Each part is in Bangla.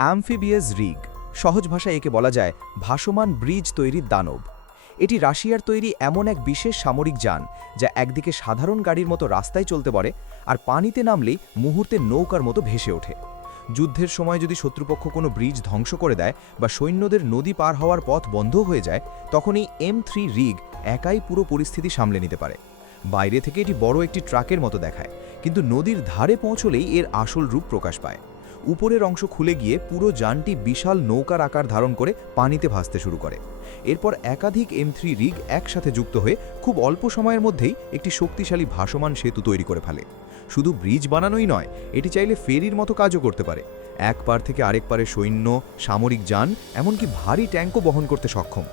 অ্যামফিবিয়াস রিগ, সহজ ভাষায় একে বলা যায় ভাসমান ব্রিজ তৈরির দানব। এটি রাশিয়ার তৈরি এমন এক বিশেষ সামরিক যান যা একদিকে সাধারণ গাড়ির মতো রাস্তায় চলতে পারে, আর পানিতে নামলেই মুহূর্তে নৌকার মতো ভেসে ওঠে। যুদ্ধের সময় যদি শত্রুপক্ষ কোনো ব্রিজ ধ্বংস করে দেয় বা সৈন্যদের নদী পার হওয়ার পথ বন্ধ হয়ে যায়, তখন এই M3 রিগ একাই পুরো পরিস্থিতি সামলে নিতে পারে। বাইরে থেকে এটি বড় একটি ট্রাকের মতো দেখায়, কিন্তু নদীর ধারে পৌঁছলেই এর আসল রূপ প্রকাশ পায়। উপরের অংশ খুলে গিয়ে পুরো যানটি বিশাল নৌকার আকার ধারণ করে পানিতে ভাসতে শুরু করে। এরপর একাধিক M3 রিগ একসাথে যুক্ত হয়ে খুব অল্প সময়ের মধ্যেই একটি শক্তিশালী ভাসমান সেতু তৈরি করে ফেলে। শুধু ব্রিজ বানানোই নয়, এটি চাইলে ফেরির মতো কাজও করতে পারে। এক পার থেকে আরেক পারে সৈন্য, সামরিক যান, এমনকি ভারী ট্যাঙ্কও বহন করতে সক্ষম।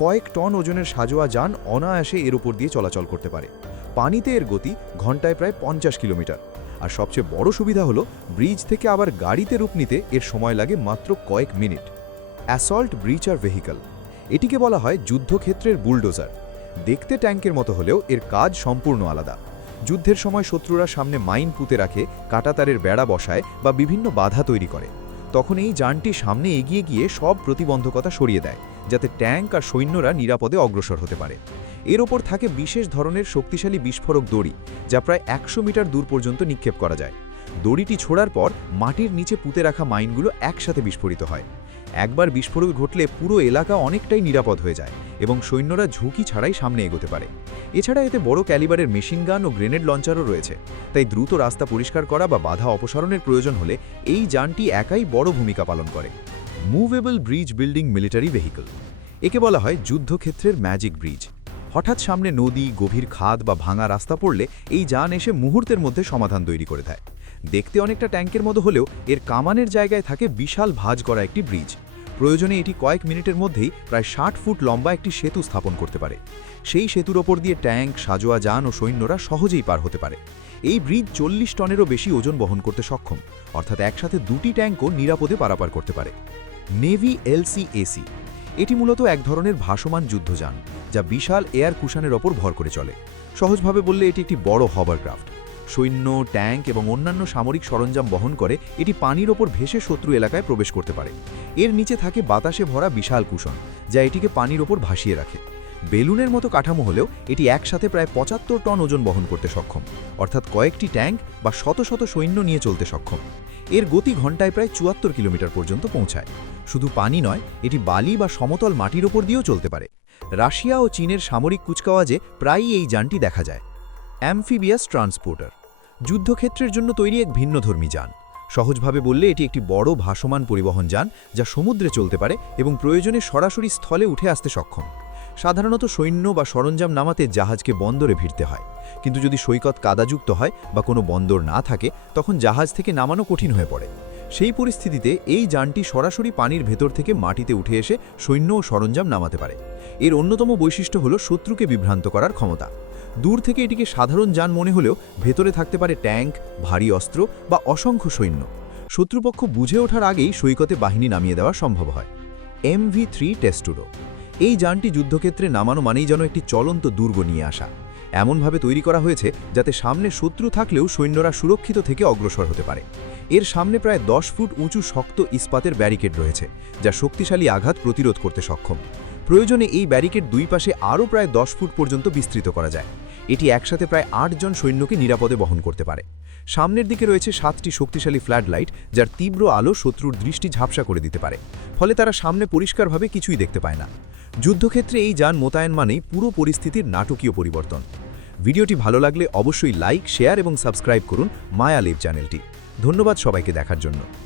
কয়েক টন ওজনের সাজোয়া যান অনায়াসে এর উপর দিয়ে চলাচল করতে পারে। পানিতে এর গতি ঘন্টায় প্রায় 50 কিলোমিটার। আর সবচেয়ে বড় সুবিধা হলো ব্রিজ থেকে আবার গাড়িতে রূপ নিতে এর সময় লাগে মাত্র কয়েক মিনিট। অ্যাসল্ট ব্রিচার ভেহিকল, এটিকে বলা হয় যুদ্ধক্ষেত্রের বুলডোজার। দেখতে ট্যাঙ্কের মতো হলেও এর কাজ সম্পূর্ণ আলাদা। যুদ্ধের সময় শত্রুরা সামনে মাইন পুঁতে রাখে, কাঁটাতারের বেড়া বসায় বা বিভিন্ন বাধা তৈরি করে। তখন এই যানটি সামনে এগিয়ে গিয়ে সব প্রতিবন্ধকতা সরিয়ে দেয়, যাতে ট্যাঙ্ক আর সৈন্যরা নিরাপদে অগ্রসর হতে পারে। এর ওপর থাকে বিশেষ ধরনের শক্তিশালী বিস্ফোরক দড়ি, যা প্রায় 100 মিটার দূর পর্যন্ত নিক্ষেপ করা যায়। দড়িটি ছোড়ার পর মাটির নিচে পুঁতে রাখা মাইনগুলো একসাথে বিস্ফোরিত হয়। একবার বিস্ফোরক ঘটলে পুরো এলাকা অনেকটাই নিরাপদ হয়ে যায় এবং সৈন্যরা ঝুঁকি ছাড়াই সামনে এগোতে পারে। এছাড়া এতে বড় ক্যালিবারের মেশিন গান ও গ্রেনেড লঞ্চারও রয়েছে, তাই দ্রুত রাস্তা পরিষ্কার করা বা বাধা অপসারণের প্রয়োজন হলে এই যানটি একাই বড় ভূমিকা পালন করে। Movable bridge building military vehicle, একে বলা হয় যুদ্ধক্ষেত্রের ম্যাজিক ব্রিজ। হঠাৎ সামনে নদী, গভীর খাদ বা ভাঙা রাস্তা পড়লে এই যান এসে মুহূর্তের মধ্যে সমাধান তৈরি করে দেয়। দেখতে অনেকটা ট্যাঙ্কের মতো হলেও এর কামানের জায়গায় থাকে বিশাল ভাঁজ করা একটি ব্রিজ। প্রয়োজনে এটি কয়েক মিনিটের মধ্যেই প্রায় 60 ফুট লম্বা একটি সেতু স্থাপন করতে পারে। সেই সেতুর ওপর দিয়ে ট্যাঙ্ক, সাজোয়া যান ও সৈন্যরা সহজেই পার হতে পারে। এই ব্রিজ 40 টনেরও বেশি ওজন বহন করতে সক্ষম, অর্থাৎ একসাথে দুটি ট্যাঙ্কও নিরাপদে পারাপার করতে পারে। নেভি LCAC, এটি মূলত এক ধরনের ভাসমান যুদ্ধযান, যা বিশাল এয়ার কুশনের ওপর ভর করে চলে। সহজভাবে বললে এটি একটি বড় হভারক্রাফট। সৈন্য, ট্যাঙ্ক এবং অন্যান্য সামরিক সরঞ্জাম বহন করে এটি পানির ওপর ভেসে শত্রু এলাকায় প্রবেশ করতে পারে। এর নিচে থাকে বাতাসে ভরা বিশাল কুশন, যা এটিকে পানির ওপর ভাসিয়ে রাখে। বেলুনের মতো কাঠামো হলেও এটি একসাথে প্রায় 75 টন ওজন বহন করতে সক্ষম, অর্থাৎ কয়েকটি ট্যাঙ্ক বা শত শত সৈন্য নিয়ে চলতে সক্ষম। এর গতি ঘন্টায় প্রায় 74 কিলোমিটার পর্যন্ত পৌঁছায়। শুধু পানি নয়, এটি বালি বা সমতল মাটির ওপর দিয়েও চলতে পারে। রাশিয়া ও চীনের সামরিক কুচকাওয়াজে প্রায়ই এই যানটি দেখা যায়। অ্যামফিবিয়াস ট্রান্সপোর্টার, যুদ্ধক্ষেত্রের জন্য তৈরি এক ভিন্নধর্মী যান। সহজভাবে বললে এটি একটি বড় ভাসমান পরিবহন যান, যা সমুদ্রে চলতে পারে এবং প্রয়োজনে সরাসরি স্থলে উঠে আসতে সক্ষম। সাধারণত সৈন্য বা সরঞ্জাম নামাতে জাহাজকে বন্দরে ভিড়তে হয়, কিন্তু যদি সৈকত কাদাযুক্ত হয় বা কোনো বন্দর না থাকে, তখন জাহাজ থেকে নামানো কঠিন হয়ে পড়ে। সেই পরিস্থিতিতে এই যানটি সরাসরি পানির ভেতর থেকে মাটিতে উঠে এসে সৈন্য ও সরঞ্জাম নামাতে পারে। এর অন্যতম বৈশিষ্ট্য হল শত্রুকে বিভ্রান্ত করার ক্ষমতা। দূর থেকে এটিকে সাধারণ যান মনে হলেও ভেতরে থাকতে পারে ট্যাঙ্ক, ভারী অস্ত্র বা অসংখ্য সৈন্য। শত্রুপক্ষ বুঝে ওঠার আগেই সৈকতে বাহিনী নামিয়ে দেওয়া সম্ভব হয়। MV3 টেস্টুরো, এই যানটি যুদ্ধক্ষেত্রে নামানো মানেই যেন একটি চলন্ত দুর্গ নিয়ে আসা। এমনভাবে তৈরি করা হয়েছে যাতে সামনে শত্রু থাকলেও সৈন্যরা সুরক্ষিত থেকে অগ্রসর হতে পারে। এর সামনে প্রায় 10 ফুট উঁচু শক্ত ইস্পাতের ব্যারিকেড রয়েছে, যা শক্তিশালী আঘাত প্রতিরোধ করতে সক্ষম। প্রয়োজনে এই ব্যারিকেড দুই পাশে আরও প্রায় 10 ফুট পর্যন্ত বিস্তৃত করা যায়। এটি একসাথে প্রায় 8 জন সৈন্যকে নিরাপদে বহন করতে পারে। সামনের দিকে রয়েছে 7টি শক্তিশালী ফ্ল্যাড লাইট, যার তীব্র আলো শত্রুর দৃষ্টি ঝাপসা করে দিতে পারে, ফলে তারা সামনে পরিষ্কারভাবে কিছুই দেখতে পায় না। যুদ্ধক্ষেত্রে এই যান মোতায়েন মানেই পুরো পরিস্থিতির নাটকীয় পরিবর্তন। ভিডিওটি ভালো লাগলে অবশ্যই লাইক, শেয়ার এবং সাবস্ক্রাইব করুন মায়া লেভ চ্যানেলটি। ধন্যবাদ সবাইকে দেখার জন্য।